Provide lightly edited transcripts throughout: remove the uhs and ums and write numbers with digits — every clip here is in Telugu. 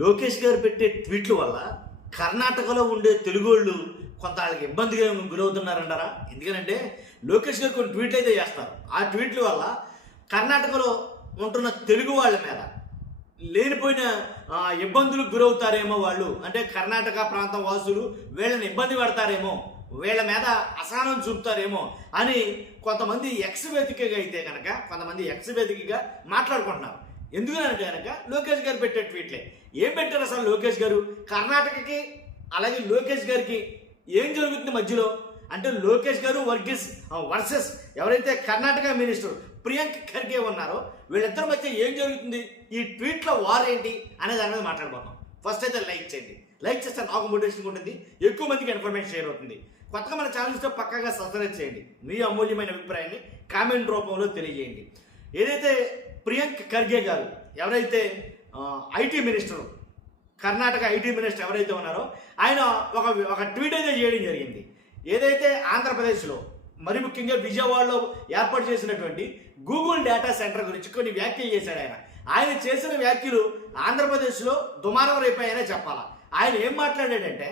లోకేష్ గారు పెట్టే ట్వీట్ల వల్ల కర్ణాటకలో ఉండే తెలుగోళ్ళు కొంత వాళ్ళకి ఇబ్బందిగా గురవుతున్నారంటారా? ఎందుకంటే లోకేష్ గారు కొన్ని ట్వీట్లు అయితే చేస్తారు. ఆ ట్వీట్ల వల్ల కర్ణాటకలో ఉంటున్న తెలుగు వాళ్ళ మీద లేనిపోయిన ఇబ్బందులకు గురవుతారేమో వాళ్ళు. అంటే కర్ణాటక ప్రాంతం వాసులు వీళ్ళని ఇబ్బంది పడతారేమో, వీళ్ళ మీద అసహనం చూపుతారేమో అని కొంతమంది ఎక్స్ వేదికగా మాట్లాడుకుంటున్నారు. ఎందుకంటే కనుక లోకేష్ గారు పెట్టే ట్వీట్లే. ఏం పెట్టారు అసలు లోకేష్ గారు? కర్ణాటకకి అలాగే లోకేష్ గారికి ఏం జరుగుతుంది మధ్యలో అంటే లోకేష్ గారు వర్సెస్ ఎవరైతే కర్ణాటక మినిస్టర్ ప్రియాంక్ ఖర్గే ఉన్నారో వీళ్ళిద్దరి మధ్య ఏం జరుగుతుంది, ఈ ట్వీట్లో వార్ ఏంటి అనే దాని మీద మాట్లాడుకుందాం. ఫస్ట్ అయితే లైక్ చేయండి. లైక్ చేస్తే నాకు మోటివేషన్ ఉంటుంది, ఎక్కువ మందికి ఇన్ఫర్మేషన్ షేర్ అవుతుంది. కొత్తగా మన ఛానల్స్తో పక్కాగా సబ్స్క్రైబ్ చేయండి. మీ అమూల్యమైన అభిప్రాయాన్ని కామెంట్ రూపంలో తెలియజేయండి. ఏదైతే ప్రియాంక్ ఖర్గే గారు ఎవరైతే IT minister, Karnataka IT minister ఎవరైతే ఉన్నారో ఆయన ఒక ట్వీట్ అయితే చేయడం జరిగింది. ఏదైతే ఆంధ్రప్రదేశ్లో మరి ముఖ్యంగా విజయవాడలో ఏర్పాటు చేసినటువంటి గూగుల్ డేటా సెంటర్ గురించి కొన్ని వ్యాఖ్యలు చేశాడు. ఆయన చేసిన వ్యాఖ్యలు ఆంధ్రప్రదేశ్లో దుమారం రేపాయనే చెప్పాలా. ఆయన ఏం మాట్లాడాడంటే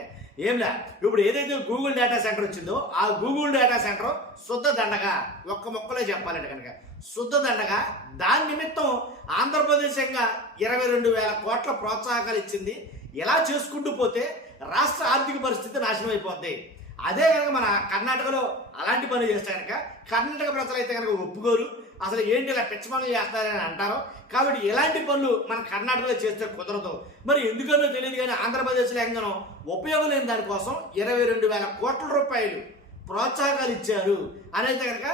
ఏంలే, ఇప్పుడు ఏదైతే గూగుల్ డేటా సెంటర్ వచ్చిందో ఆ గూగుల్ డేటా సెంటర్ శుద్ధ దండగా, ఒక్క మొక్కలో చెప్పాలంటే కనుక శుద్ధ దండగా, దాని నిమిత్తం ఆంధ్రప్రదేశ్ 22,000 కోట్ల ప్రోత్సాహకాలు ఇచ్చింది. ఇలా చేసుకుంటూ పోతే రాష్ట్ర ఆర్థిక పరిస్థితి నాశనం అయిపోద్ది. అదే కనుక మన కర్ణాటకలో అలాంటి పనులు చేస్తే కనుక కర్ణాటక ప్రజలు అయితే కనుక ఒప్పుకోరు. అసలు ఏంటి ఇలా పిచ్చి పనులు చేస్తారని అంటారు. కాబట్టి ఎలాంటి పనులు మన కర్ణాటకలో చేస్తే కుదరదు. మరి ఎందుకనో తెలియదు కానీ ఆంధ్రప్రదేశ్లో ఎంగనో ఉపయోగం లేని దానికోసం 22,000 కోట్ల రూపాయలు ప్రోత్సాహకాలు ఇచ్చారు అనేది కనుక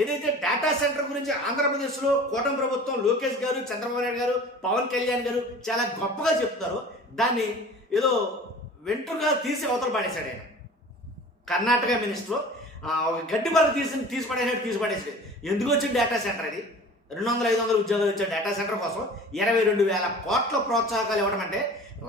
ఏదైతే డేటా సెంటర్ గురించి ఆంధ్రప్రదేశ్లో కూటమి ప్రభుత్వం లోకేష్ గారు, చంద్రబాబు నాయుడు గారు, పవన్ కళ్యాణ్ గారు చాలా గొప్పగా చెప్తారు. దాన్ని ఏదో వెంట్రుగా తీసి అవతల పడేశాడు ఆయన. కర్ణాటక మినిస్టర్ గడ్డి పరకు తీసి పడేసాడు. ఎందుకు వచ్చిన డేటా సెంటర్ అది? 200-500 ఉద్యోగాలు వచ్చే డేటా సెంటర్ కోసం 22,000 కోట్ల ప్రోత్సాహకాలు ఇవ్వడం అంటే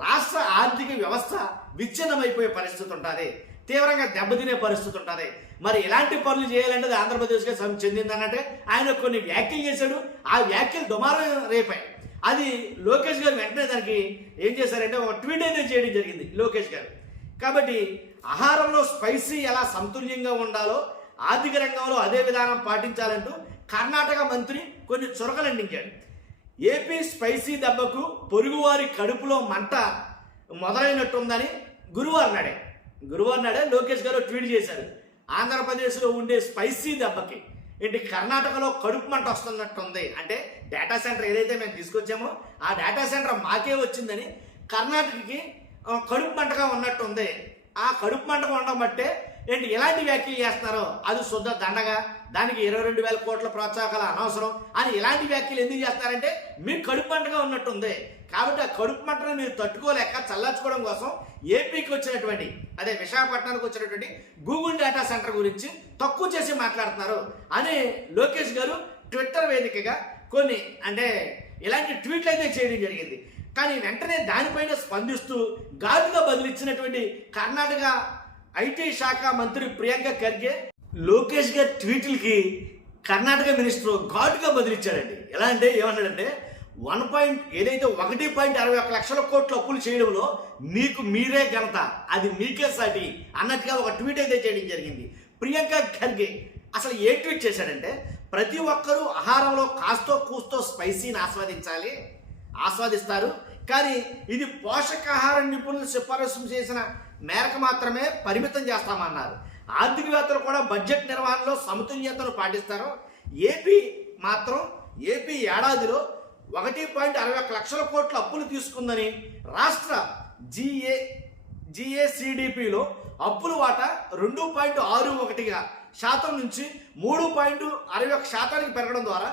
రాష్ట్ర ఆర్థిక వ్యవస్థ విచ్ఛిన్నమైపోయే పరిస్థితి ఉంటుంది, తీవ్రంగా దెబ్బతినే పరిస్థితి ఉంటుంది. మరి ఎలాంటి పనులు చేయాలంటే ఆంధ్రప్రదేశ్కి చెందిందనంటే ఆయన కొన్ని వ్యాఖ్యలు చేశాడు. ఆ వ్యాఖ్యలు దుమారం రేపాయి. అది లోకేష్ గారు వెంటనే దానికి ఏం చేశారంటే ఒక ట్వీట్ అయితే చేయడం జరిగింది లోకేష్ గారు. కాబట్టి ఆహారంలో స్పైసీ ఎలా సమతుల్యంగా ఉండాలో ఆర్థిక రంగంలో అదే విధానం పాటించాలంటూ కర్ణాటక మంత్రి కొన్ని చురకలు అందించాడు. ఏపీ స్పైసీ దెబ్బకు పొరుగువారి కడుపులో మంట మొదలైనట్టుందని గురువారం నాడే లోకేష్ గారు ట్వీట్ చేశారు. ఆంధ్రప్రదేశ్లో ఉండే స్పైసీ దెబ్బకి ఏంటి కర్ణాటకలో కడుపు మంట వస్తున్నట్టుంది. అంటే డేటా సెంటర్ ఏదైతే మేము తీసుకొచ్చామో ఆ డేటా సెంటర్ మాకే వచ్చిందని కర్ణాటకకి కడుపు మంటగా ఉన్నట్టుంది. ఆ కడుపు మంటగా ఉండడం బట్టే ఏంటి ఎలాంటి వ్యాఖ్యలు చేస్తున్నారో అది శుద్ధ దండగా, దానికి 22,000 కోట్ల ప్రోత్సాహకాలు అనవసరం అని ఇలాంటి వ్యాఖ్యలు ఎందుకు చేస్తారంటే మీకు కడుపు మంటగా ఉన్నట్టుంది. కాబట్టి ఆ కడుపు మంటను మీరు తట్టుకోలేక చల్లార్చుకోవడం కోసం ఏపీకి వచ్చినటువంటి అదే విశాఖపట్నానికి వచ్చినటువంటి గూగుల్ డేటా సెంటర్ గురించి తక్కువ చేసి మాట్లాడుతున్నారు అని లోకేష్ గారు ట్విట్టర్ వేదికగా కొన్ని అంటే ఇలాంటి ట్వీట్లు అయితే చేయడం జరిగింది. కానీ వెంటనే దానిపైన స్పందిస్తూ ఘాటుగా బదిలిచ్చినటువంటి కర్ణాటక ఐటీ శాఖ మంత్రి ప్రియాంక ఖర్గే లోకేష్ గారి ట్వీట్లకి కర్ణాటక మినిస్టర్ ఘాటుగా బదిలిచ్చాడండి. ఎలా అంటే ఏమన్నాడంటే 1.61 లక్షల కోట్ల అప్పులు చేయడంలో మీకు మీరే ఘనత, అది మీకే సాటి అన్నట్టుగా ఒక ట్వీట్ అయితే చేయడం జరిగింది. ప్రియాంక ఖర్గే అసలు ఏ ట్వీట్ చేశాడంటే ప్రతి ఒక్కరూ ఆహారంలో కాస్తో కూస్తో స్పైసీని ఆస్వాదిస్తారు, కానీ ఇది పోషకాహార నిపుణులు సిఫారసు చేసిన మేరకు మాత్రమే పరిమితం చేస్తామన్నారు. ఆర్థికవేత్తలు కూడా బడ్జెట్ నిర్వహణలో సమతుల్యతను పాటిస్తారు. ఏపీ ఏడాదిలో 1.61 లక్షల కోట్ల అప్పులు తీసుకుందని రాష్ట్ర GACDPలో అప్పుల వాటా 2.61% నుంచి 3.61% పెరగడం ద్వారా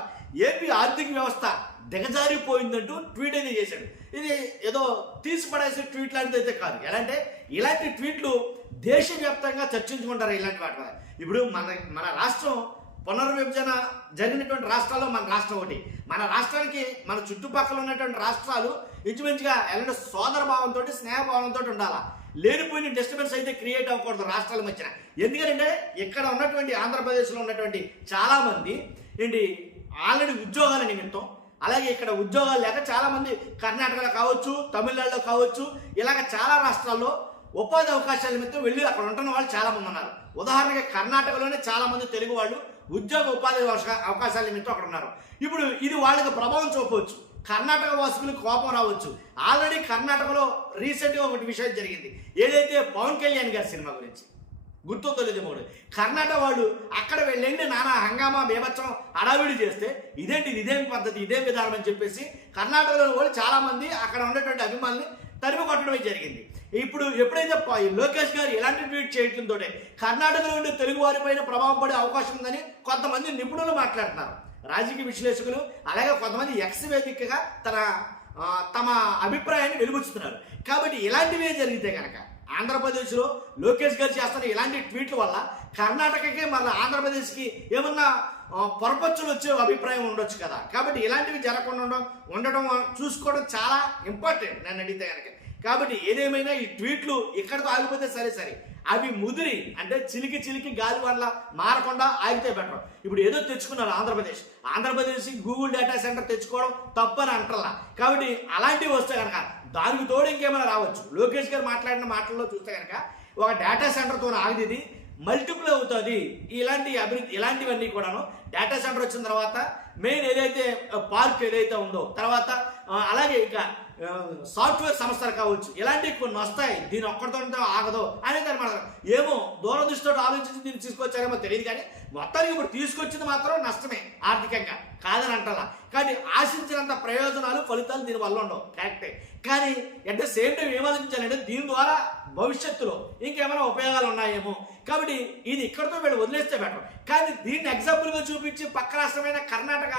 ఏపీ ఆర్థిక వ్యవస్థ దిగజారిపోయిందంటూ ట్వీట్ అయితే చేశాడు. ఇది ఏదో తీసి పడేసే ట్వీట్ లాంటిది అయితే కాదు. ఎలా అంటే ఇలాంటి ట్వీట్లు దేశవ్యాప్తంగా చర్చించుకుంటారు ఇలాంటి వాటి మీద. ఇప్పుడు మన రాష్ట్రం పునర్విభజన జరిగినటువంటి రాష్ట్రాల్లో మన రాష్ట్రం ఒకటి. మన రాష్ట్రానికి మన చుట్టుపక్కల ఉన్నటువంటి రాష్ట్రాలు ఇంచుమించుగా ఎలాంటి సోదర భావంతో స్నేహభావంతో ఉండాలా. లేనిపోయిన డిస్టర్బెన్స్ అయితే క్రియేట్ అవ్వకూడదు రాష్ట్రాల మధ్యన. ఎందుకంటే ఇక్కడ ఉన్నటువంటి ఆంధ్రప్రదేశ్లో ఉన్నటువంటి చాలామంది ఏంటి ఆల్రెడీ ఉద్యోగాల నిమిత్తం అలాగే ఇక్కడ ఉద్యోగాలు లేక చాలా మంది కర్ణాటకలో కావచ్చు, తమిళనాడులో కావచ్చు, ఇలాగ చాలా రాష్ట్రాల్లో ఉపాధి అవకాశాల నిమిత్తం వెళ్ళి అక్కడ ఉంటున్న వాళ్ళు చాలా మంది ఉన్నారు. ఉదాహరణకి కర్ణాటకలోనే చాలా మంది తెలుగు వాళ్ళు ఉద్యోగ ఉపాధి అవకాశాల నిమిత్తం అక్కడ ఉన్నారు. ఇప్పుడు ఇది వాళ్ళకి ప్రభావం చూపవచ్చు, కర్ణాటక వాసులకు కోపం రావచ్చు. ఆల్రెడీ కర్ణాటకలో రీసెంట్గా ఒకటి విషయం జరిగింది, ఏదైతే పవన్ కళ్యాణ్ గారి సినిమా గురించి గుర్తుందో లేదు మూడు. కర్ణాటక వాళ్ళు అక్కడ వెళ్ళండి నానా హంగామా బేబచ్చం అడావిడి చేస్తే ఇదేమి పద్ధతి, ఇదే విధానం అని చెప్పేసి కర్ణాటకలో వాళ్ళు చాలా మంది అక్కడ ఉన్నటువంటి అభిమానుల్ని తరిమి కొట్టడమే జరిగింది. ఇప్పుడు ఎప్పుడైతే లోకేష్ గారు ఇలాంటి ట్వీట్ చేయడంతో కర్ణాటకలో ఉండే తెలుగు వారిపైన ప్రభావం పడే అవకాశం ఉందని కొంతమంది నిపుణులు మాట్లాడుతున్నారు, రాజకీయ విశ్లేషకులు. అలాగే కొంతమంది ఎక్స్ వేదికగా తమ అభిప్రాయాన్ని వెలుగుస్తున్నారు. కాబట్టి ఇలాంటివే జరిగితే కనుక ఆంధ్రప్రదేశ్లో లోకేష్ గారు చేస్తున్న ఇలాంటి ట్వీట్ల వల్ల కర్ణాటకకి మళ్ళీ ఆంధ్రప్రదేశ్కి ఏమన్నా పొరపచ్చులు వచ్చే అభిప్రాయం ఉండొచ్చు కదా. కాబట్టి ఇలాంటివి జరగకుండా ఉండడం చూసుకోవడం చాలా ఇంపార్టెంట్ నన్ను అడిగితే కనుక. కాబట్టి ఏదేమైనా ఈ ట్వీట్లు ఇక్కడితో ఆగిపోతే సరే అవి ముదిరి అంటే చిలికి గాలి వల్ల మారకుండా ఆగితే బెటర్. ఇప్పుడు ఏదో తెచ్చుకున్నారు ఆంధ్రప్రదేశ్ గూగుల్ డేటా సెంటర్ తెచ్చుకోవడం తప్పని అంటలా. కాబట్టి అలాంటివి వస్తే కనుక దానికి తోడు ఇంకేమైనా రావచ్చు. లోకేష్ గారు మాట్లాడిన మాటల్లో చూస్తే కనుక ఒక డేటా సెంటర్తో ఆగిది మల్టిపుల్ అవుతుంది. ఇలాంటివన్నీ కూడాను డేటా సెంటర్ వచ్చిన తర్వాత మెయిన్ ఏదైతే పార్క్ ఏదైతే ఉందో తర్వాత అలాగే ఇక సాఫ్ట్వేర్ సంస్థలు కావచ్చు, ఇలాంటివి కొన్ని వస్తాయి. దీని ఒక్కడితో ఆగదు అనేది అనమాట. ఏమో దూరదృష్టితో ఆలోచించి దీన్ని తీసుకొచ్చారేమో తెలియదు, కానీ మొత్తానికి ఇప్పుడు తీసుకొచ్చింది మాత్రం నష్టమే ఆర్థికంగా, కాదని అంటారా. కానీ ఆశించినంత ప్రయోజనాలు ఫలితాలు దీని వల్ల ఉండవు, కరెక్టే. కానీ అట్ ద సేమ్ టైం ఏం ఆలోచించాలంటే దీని ద్వారా భవిష్యత్తులో ఇంకేమైనా ఉపయోగాలు ఉన్నాయేమో. కాబట్టి ఇది ఇక్కడితో వీళ్ళు వదిలేస్తే బెటర్. కానీ దీన్ని ఎగ్జాంపుల్గా చూపించి పక్క రాష్ట్రమైన కర్ణాటక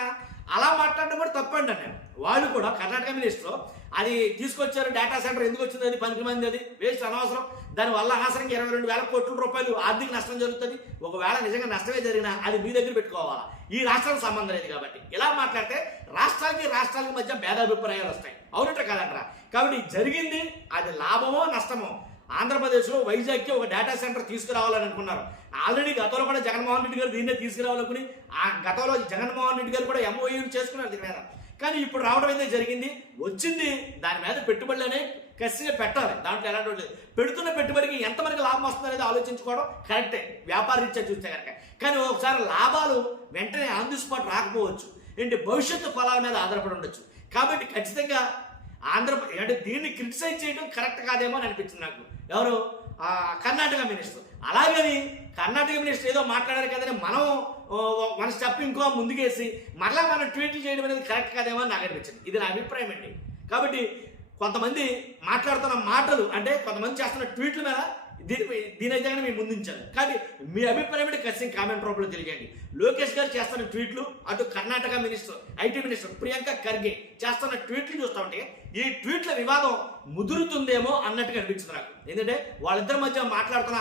అలా మాట్లాడడం కూడా తప్పండి నేను. వాళ్ళు కూడా కర్ణాటక మినిస్టర్ అది తీసుకొచ్చారు, డేటా సెంటర్ ఎందుకు వచ్చింది, అది పనికి మంది, అది వేస్ట్, అనవసరం. దానివల్ల అనవసరంగా 22,000 కోట్ల రూపాయలు ఆర్థిక నష్టం జరుగుతుంది. ఒకవేళ నిజంగా నష్టమే జరిగినా అది మీ దగ్గర పెట్టుకోవాలా, ఈ రాష్ట్రానికి సంబంధం లేదు. కాబట్టి ఇలా మాట్లాడితే రాష్ట్రాలకి మధ్య భేదాభిప్రాయాలు వస్తాయి, అవునట కాదంటారా. కాబట్టి జరిగింది అది లాభమో నష్టమో. ఆంధ్రప్రదేశ్లో వైజాగ్కి ఒక డేటా సెంటర్ తీసుకురావాలని అనుకున్నారు. ఆల్రెడీ గతంలో కూడా జగన్మోహన్ రెడ్డి గారు దీన్నే తీసుకురావాలనుకుని గతంలో జగన్మోహన్ రెడ్డి గారు కూడా MOU చేసుకున్నారు దీని మీద. కానీ ఇప్పుడు రావడం అయితే జరిగింది, వచ్చింది. దాని మీద పెట్టుబడులనే కసిగా పెట్టాలి, దాంట్లో ఎలాంటి లేదు. పెడుతున్న పెట్టుబడికి ఎంతమందికి లాభం వస్తుంది అనేది ఆలోచించుకోవడం కరెక్టే వ్యాపార రీత్యా చూస్తే కనుక. కానీ ఒకసారి లాభాలు వెంటనే ఆన్ ది స్పాట్ రాకపోవచ్చు, ఏంటి భవిష్యత్తు ఫలాల మీద ఆధారపడి ఉండొచ్చు. కాబట్టి ఖచ్చితంగా అంటే దీన్ని క్రిటిసైజ్ చేయడం కరెక్ట్ కాదేమో అని అనిపించింది నాకు. ఎవరు కర్ణాటక మినిస్టర్. అలాగని కర్ణాటక మినిస్టర్ ఏదో మాట్లాడారు కదని మన స్టెప్ ఇంకో ముందుకేసి మరలా మనం ట్వీట్లు చేయడం అనేది కరెక్ట్ కాదేమో అని నాకు అనిపించింది. ఇది నా అభిప్రాయం అండి. కాబట్టి కొంతమంది మాట్లాడుతున్న మాటలు అంటే కొంతమంది చేస్తున్న ట్వీట్ల మీద దీనైతే మీ ముందుంచాను. కానీ మీ అభిప్రాయం అంటే ఖచ్చితంగా కామెంట్ రూపంలో తెలియజేయండి. లోకేష్ గారు చేస్తున్న ట్వీట్లు, అటు Karnataka minister IT minister Priyanka Kharge చేస్తున్న ట్వీట్లు చూస్తూ ఉంటే ఈ ట్వీట్ల వివాదం ముదురుతుందేమో అన్నట్టుగా అనిపించింది నాకు. ఎందుకంటే వాళ్ళిద్దరి మధ్య మాట్లాడుతున్న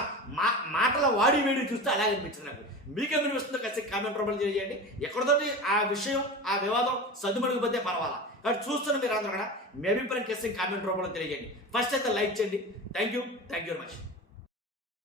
మాటల వాడి వేడి చూస్తే అలాగే అనిపించింది నాకు. మీకేమనిపిస్తుందో ఖచ్చితంగా కామెంట్ రూపంలో తెలియజేయండి. ఎక్కడితోటి ఆ విషయం ఆ వివాదం సద్దుమణిగిపోతే పర్వాలా. కాబట్టి చూస్తున్న మీరు అందరూ కూడా మీ అభిప్రాయం ఖచ్చితంగా కామెంట్ రూపంలో తెలియజేయండి. ఫస్ట్ అయితే లైక్ చేయండి. Thank you very much.